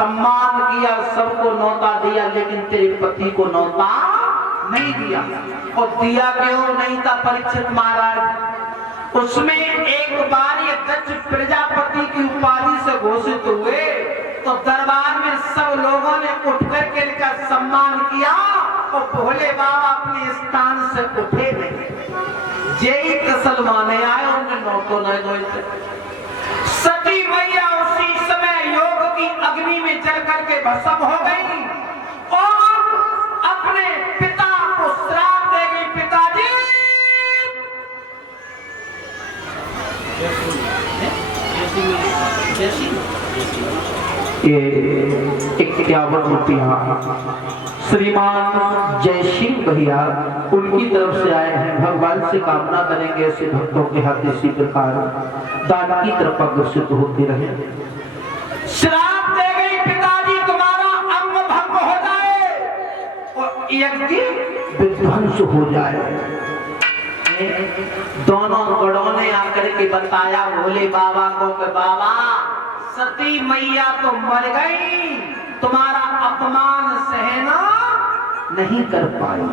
सम्मान किया, सबको न्योता दिया, लेकिन तेरे पति को न्योता नहीं दिया। और दिया क्यों नहीं था परीक्षित महाराज? उसमें एक बार ये दक्ष प्रजापति की उपाधि से घोषित हुए तो दरबार में सब लोगों ने उठ करके इनका सम्मान किया और भोले बाबा अपने स्थान से उठे नहीं। जेई तसलमाने आए, उन्हें नौतो नहीं धोए। सती मैया उसी समय योग की अग्नि में जल करके भस्म हो गई और अपने पिता को श्राप दे गई, पिताजी ये 51 रुपया श्रीमान जय सिंह भैया उनकी तरफ से आए हैं। भगवान से कामना करेंगे ऐसे भक्तों के हाथ इसी प्रकार दान की तरफ अग्रसित होते रहे। श्राप दे गई, पिताजी तुम्हारा अंग भंग हो जाए और यज्ञ विध्वंस हो जाए। दोनों गणों ने आकर के बताया भोले बाबा को कि बाबा सती मैया तो मर गई, तुम्हारा अपमान सहना नहीं कर पाई।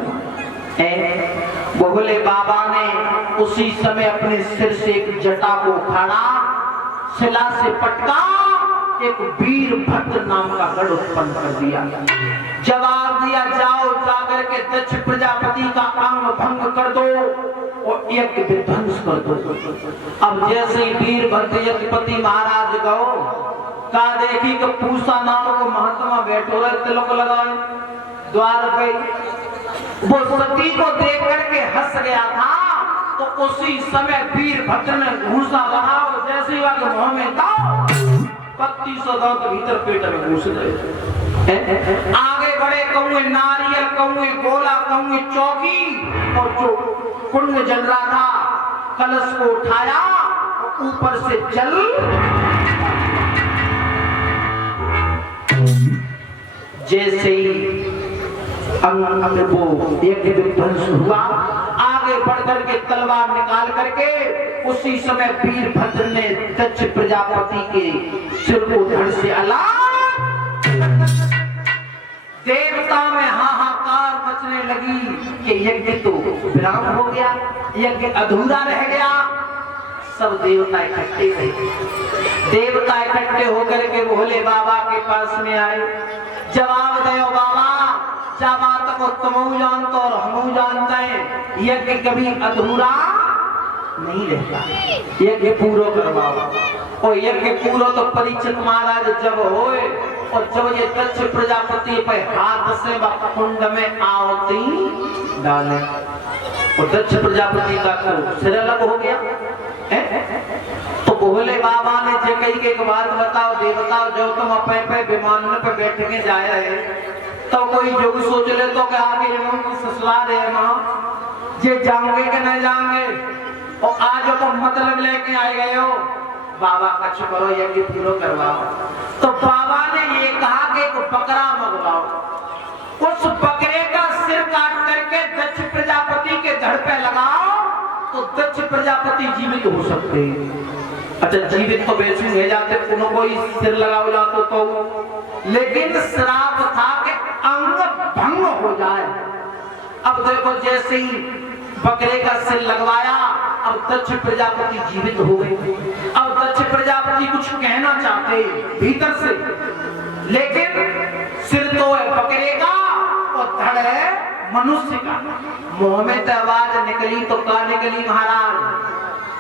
भोले बाबा ने उसी समय अपने सिर से एक जटा को उखाड़ा, शिला से पटका, एक वीरभद्र नाम का गढ़ उत्पन्न कर दिया। जवाब दिया, जाओ जाकर के दक्ष प्रजापति का अंग भंग कर दो और यज्ञ विध्वंस कर दो। अब जैसे ही वीरभद्र यज्ञपति महाराज गो का देखी कि पूसा नाम को महात्मा बैठो रहे, तिलक लगाए द्वार पे। वो सती को देख करके हंस गया था तो उसी समय वीरभद्र ने घूसा बना और जैसे ही वह मुंह में दाव 32 दांत भीतर पेट में घुस गए। आगे बढ़े, कौए नारियल, कौए गोला, कौए चौकी और जो कुंड जल रहा था कलश को उठाया ऊपर से जल जैसे ही वो यज्ञ विध्वंस हुआ। आगे बढ़कर के तलवार निकाल करके उसी समय वीरभद्र ने दक्ष प्रजापति के सिर को धड़ से अलग। देवता में हाहाकार मचने लगी कि यज्ञ तो विराम हो गया, यज्ञ अधूरा रह गया। सब देवता इकट्ठे हुए। देवता इकट्ठे होकर के भोले बाबा के पास में आए। जवाब दो बाबा, क्या बात को तुम जानते और हम जानते हैं, यज्ञ कभी अधूरा नहीं रहता, यज्ञ पूरा करवाओ। और यज्ञ पूरा तो परीक्षित महाराज जब होए और जब ये दक्ष प्रजापति पे हाथ से कुंड में आहुति डाले और दक्ष प्रजापति का तो सिर अलग हो गया। तो भोले बाबा ने जे कही के एक बात बताओ देवताओं, जो तुम अपने विमान पे बैठ के जा रहे तो कोई जोग सोच ले तो क्या आगे की ससुरा रहे मां जे जाओगे कि नहीं जाएंगे, और आज तो मतलब लेके आए गए हो बाबा कछ करो यज्ञ पूरा करवाओ। तो बाबा ने ये कहा कि एक बकरा मंगवाओ, उस बकरे का सिर काट करके दक्ष प्रजापति के धड़ पे लगाओ तो दक्ष प्रजापति जीवित हो सकते हैं। अच्छा जीवित तो बेचू है जाते, उन्होंने कोई सिर लगाओ जातो तो, लेकिन श्राप था कि अंग भंग हो जाए। अब देखो जैसे ही बकरे का सिर लगवाया, अब दक्ष प्रजापति जीवित हो गए। अब दक्ष प्रजापति कुछ कहना चाहते भीतर से, लेकिन सिर तो है बकरे का और धड़ है मनुष्य का। मुंह में तो आवाज निकली तो क्या निकली महाराज,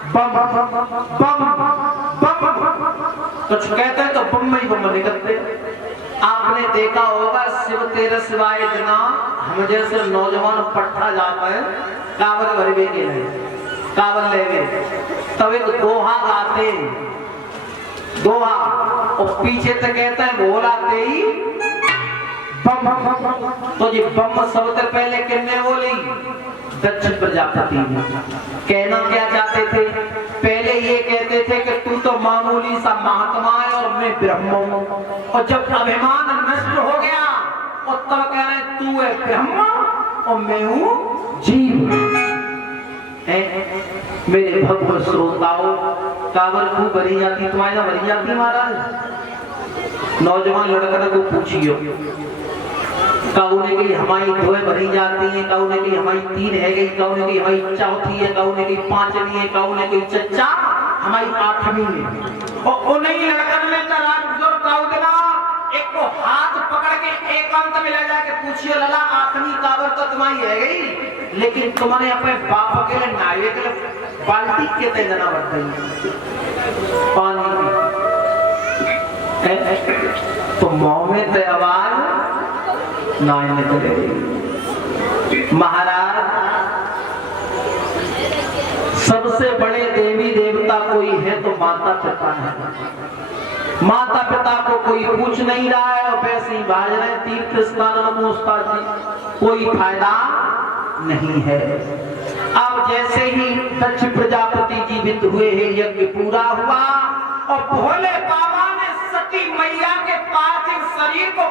बम बम बम। कुछ कहते हैं तो बम में ही बम निकलते। आपने देखा होगा शिव तेरे सिवाय जना हम जैसे नौजवान पट्टा जाता है कावल भरवे के लिए, कावल ले गए तब एक दोहा गाते, दोहा और पीछे तो कहते हैं भोला दे बम। तो ये बम सबसे पहले किसने बोली, दक्ष प्रजापति ने। कहना क्या चाहते थे, पहले ये कहते थे कि तू तो मामूली सा महात्मा है और मैं ब्रह्म हूं, और जब अभिमान नष्ट हो गया और तब कह रहे तू है ब्रह्म और मैं हूं जीव। मेरे भगवत श्रोताओं, कावल खूब भरी जाती, तुम्हारी भरी जाती महाराज। नौजवान लड़कन को पूछियो, कौने की हमारी धोए भरी जाती है, कौने की हमारी 3 है गई, कौने की हमारी चौथी है, कौने की 5वीं है, कौने की चच्चा हमारी 8वीं है। और उन्हीं लड़कन में का राजबुजुर्ग काउदना एक को हाथ पकड़ के एकांत में ले जाके पूछिए, लला 8वीं काबर तो तुम्हारी है गई, लेकिन तुमने अपने बाप के लिए नाये के लिए बाल्टी के ते जना बढ़ गई पानी की, तो मुंह में ते आवाज ना निकले। महाराज सबसे बड़े देवी देवता कोई है तो माता पिता है। माता पिता को कोई पूछ नहीं रहा है और वैसे ही भाज रहे तीर्थ स्थान में, कोई फायदा नहीं है। अब जैसे ही दक्ष प्रजापति जीवित हुए हैं, यज्ञ पूरा हुआ और भोले बाबा ने सती मैया के पार्थिव शरीर को